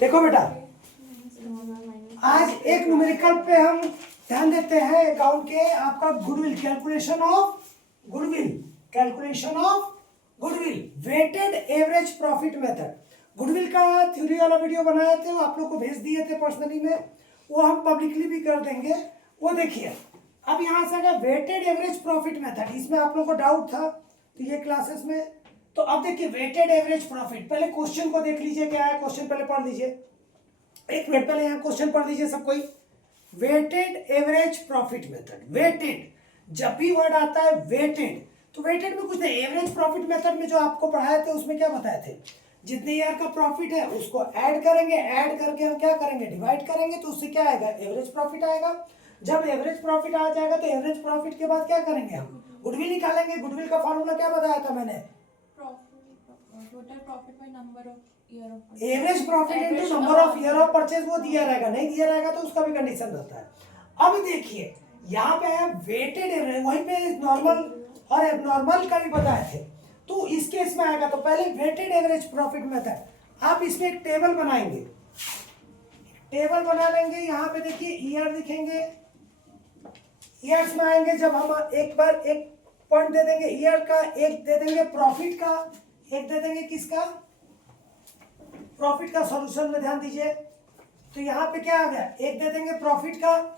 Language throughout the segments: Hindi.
देखो बेटा, आज एक न्यूमेरिकल पे हम ध्यान देते हैं अकाउंट के। आपका goodwill, calculation of goodwill, weighted average profit method. Goodwill का थ्योरी वाला वीडियो बनाए थे, वो आप लोग को भेज दिए थे पर्सनली में, वो हम पब्लिकली भी कर देंगे, वो देखिए। अब यहाँ से अगर वेटेड एवरेज प्रॉफिट मेथड, इसमें आप लोग को डाउट था तो ये क्लासेस में, तो अब देखिए वेटेड एवरेज प्रॉफिट। पहले क्वेश्चन को देख लीजिए क्या है, क्वेश्चन पहले पढ़ लीजिए, एक मिनट पहले यहाँ क्वेश्चन पढ़ लीजिए सब कोई। Weighted average profit method, weighted, जब भी वर्ड आता है वेटेड, तो वेटेड में कुछ नहीं, एवरेज प्रॉफिट मेथड में जो आपको पढ़ाए थे उसमें क्या बताए थे, जितने ईयर का प्रॉफिट है उसको ऐड करेंगे, ऐड करके हम क्या करेंगे, डिवाइड करेंगे, तो उससे क्या आएगा, एवरेज प्रॉफिट आएगा। जब एवरेज प्रॉफिट आ जाएगा तो एवरेज प्रॉफिट के बाद क्या करेंगे, हम गुडविल निकालेंगे। गुडविल का फॉर्मूला क्या बताया था मैंने, average profit into number of year of purchase, वो दिया रहेगा, नहीं दिया रहेगा तो उसका भी कंडीशन रहता है। अब देखिए यहाँ पे है वेटेड एवरेज, वहीं पे नॉर्मल और एबनॉर्मल का भी बताए थे, तो इस केस में आएगा। तो पहले वेटेड एवरेज प्रॉफिट मेथड, आप इसमें एक टेबल बनाएंगे, टेबल बना लेंगे। यहाँ पे देखिए ईयर दिखेंगे, ईयर्स में आएंगे। जब हम एक बार एक पॉइंट दे देंगे ईयर का, एक दे देंगे प्रॉफिट का, एक दे देंगे किसका, प्रॉफिट का। सॉल्यूशन में ध्यान दीजिए, तो यहाँ पे क्या आ गया, एक दे देंगे प्रॉफिट का,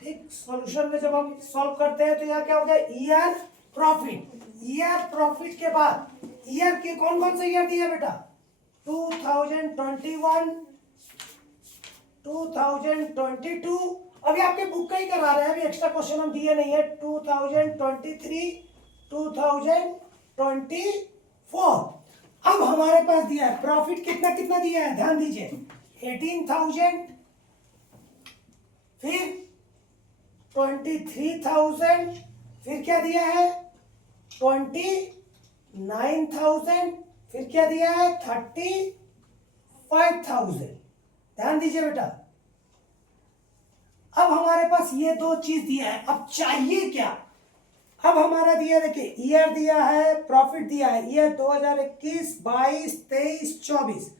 ठीक। सॉल्यूशन में जब हम सॉल्व करते हैं तो यहाँ क्या हो गया, ईयर प्रॉफिट। ईयर प्रॉफिट के बाद ईयर के कौन कौन से ईयर दिया बेटा, 2021, 2022, अभी आपके बुक का ही करा रहे हैं, अभी एक्स्ट्रा क्वेश्चन हम दिए नहीं है, 2023, 2024। अब हमारे पास दिया है प्रॉफिट, कितना कितना दिया है, ध्यान दीजिए, 18,000, फिर 23,000, फिर क्या दिया है 29,000, फिर क्या दिया है 35,000। ध्यान दीजिए बेटा, अब हमारे पास ये दो चीज दिया है। अब चाहिए क्या, अब हमारा दिया, देखिए ईयर दिया है, प्रॉफिट दिया है, ईयर 2021, 22, 23, 24।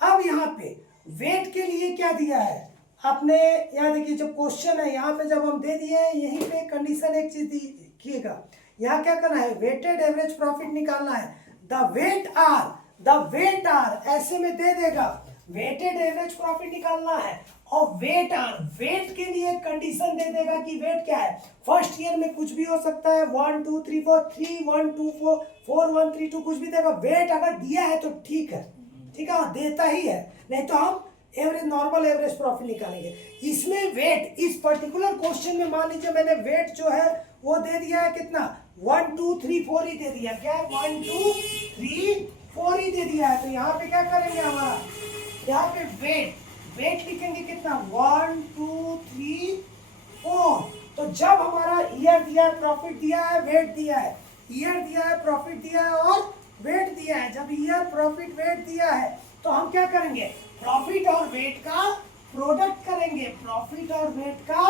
अब यहाँ पे वेट के लिए क्या दिया है आपने, यहाँ देखिए जो क्वेश्चन है यहाँ पे जब हम दे दिए हैं, यहीं पे कंडीशन एक चीज देखिएगा, यहाँ क्या करना है, वेटेड एवरेज प्रॉफिट निकालना है। द वेट आर ऐसे में दे देगा, वेटेड एवरेज प्रॉफिट निकालना है, और वेट आर, वेट के लिए कंडीशन दे देगा कि वेट क्या है। फर्स्ट ईयर में कुछ भी हो सकता है, 1 2 3 4, 3 1 2 4, 4 1 3 2, कुछ भी देगा। वेट अगर दिया है तो ठीक है, ठीक है, देता ही है, नहीं तो हम एवरेज, नॉर्मल एवरेज प्रॉफिट निकालेंगे। इसमें वेट, इस पर्टिकुलर क्वेश्चन में मान लीजिए मैंने वेट जो है वो दे दिया है कितना, 1 2 3 4 ही दे दिया, क्या 1 2 3 4 ही दे दिया है। तो यहाँ पे क्या करेंगे, हमारा यहाँ पे वेट लिखेंगे कितना, 1 2 3 4। तो जब हमारा ईयर दिया है, प्रॉफिट दिया है, वेट दिया है, ईयर दिया है, प्रॉफिट दिया है और वेट दिया है, जब ईयर प्रॉफिट वेट दिया है तो हम क्या करेंगे, प्रॉफिट और वेट का प्रोडक्ट करेंगे, प्रॉफिट और वेट का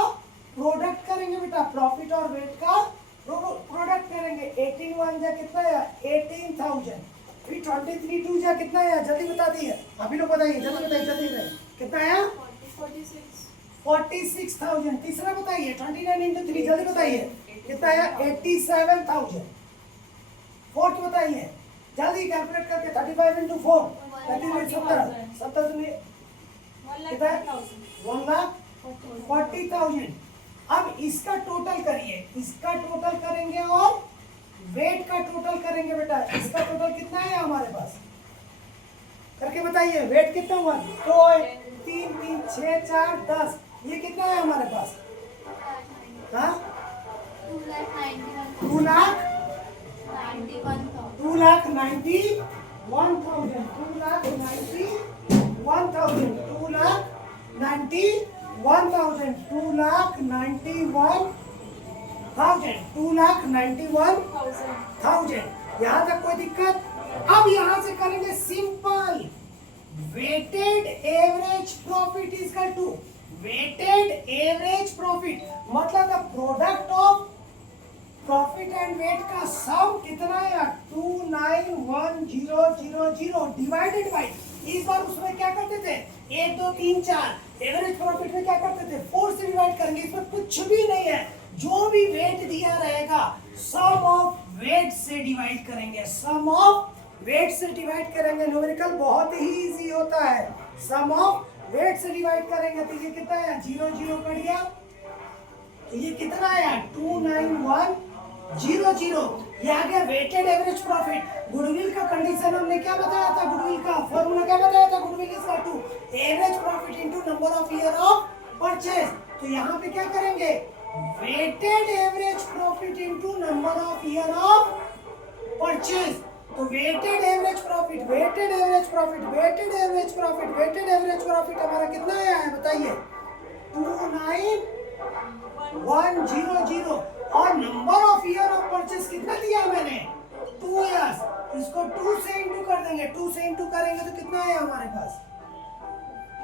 प्रोडक्ट करेंगे बेटा, प्रॉफिट और वेट का प्रोडक्ट करेंगे। 18 1 जा कितना है, 18,000, फिर 23 2 जा कितना है, जल्दी बता दिए, अभी लोग बताइए, जल्दी बताइए, जल्दी बताइए, कितना है 46,000। तीसरा बताइए, 29 इंटू 3, जल्दी बताइए, कितना है 87,000। फोर्थ बताइए, जल्दी कैलकुलेट करके, 35 इंटू 4, 70 कितना है 1,40,000। अब इसका टोटल करिए, इसका टोटल करेंगे और वेट का टोटल करेंगे बेटा। इसका टोटल कितना है हमारे पास, करके बताइए, वेट कितना हुआ, 2 3 3 6 4 10, ये कितना है हमारे पास, हाँ 2,91,000, 2,91,000, 2,91,000, यहाँ तक कोई दिक्कत। अब यहाँ से करेंगे simple, weighted average profit is equal to weighted average profit, मतलब the product of profit and weight का सम कितना है, 291,000 डिवाइडेड बाय, इस बार उसमें क्या करते थे, थे 1 2 3 4। एवरेज प्रॉफिट में क्या करते थे 4 से डिवाइड करेंगे, इसमें कुछ भी नहीं है, जो भी वेट दिया रहेगा सम ऑफ वेट से डिवाइड करेंगे, सम ऑफ वेट से डिवाइड करेंगे। न्यूमेरिकल बहुत ही इजी होता है, सम ऑफ वेट से डिवाइड करेंगे तो ये कितना है 0 0 कट गया, ये कितना आया 29100, ये आ गया वेटेड एवरेज प्रॉफिट। गुडविल का कंडीशन हमने क्या बताया था, गुडविल का फॉर्मूला क्या बताया था, goodwill is equal to average profit into number of year of purchase. तो यहाँ पे क्या करेंगे weighted average profit into number of year of purchase. तो weighted average profit, weighted average profit, weighted average profit, weighted average profit हमारा कितना आया है बताइए 29100, और number of year of purchase कितना दिया मैंने 2 इयर्स, इसको 2 से इंटू कर देंगे, 2 से इंटू करेंगे तो कितना है हमारे पास,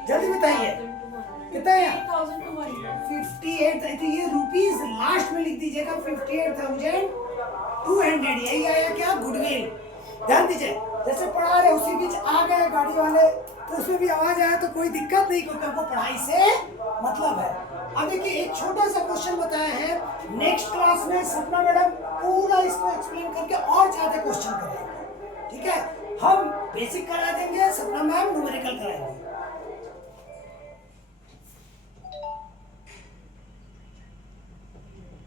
जल्दी बताइए कितना है 58। तो ये रुपीस लास्ट में लिख दीजिएगा 58,200, यही आया क्या गुडविल। ध्यान दीजिए जैसे पढ़ा रहे उसी बीच आ गए गाड़ी वाले, तो उसमें भी आवाज आया तो कोई दिक्कत नहीं, क्योंकि हमको पढ़ाई से मतलब है। अब देखिए एक छोटा सा क्वेश्चन बताया है, नेक्स्ट क्लास में सपना मैडम पूरा इसको एक्सप्लेन करके और ज्यादा क्वेश्चन करेंगे, ठीक है। हम बेसिक करा देंगे, सपना मैम न्यूमेरिकल कराएंगे।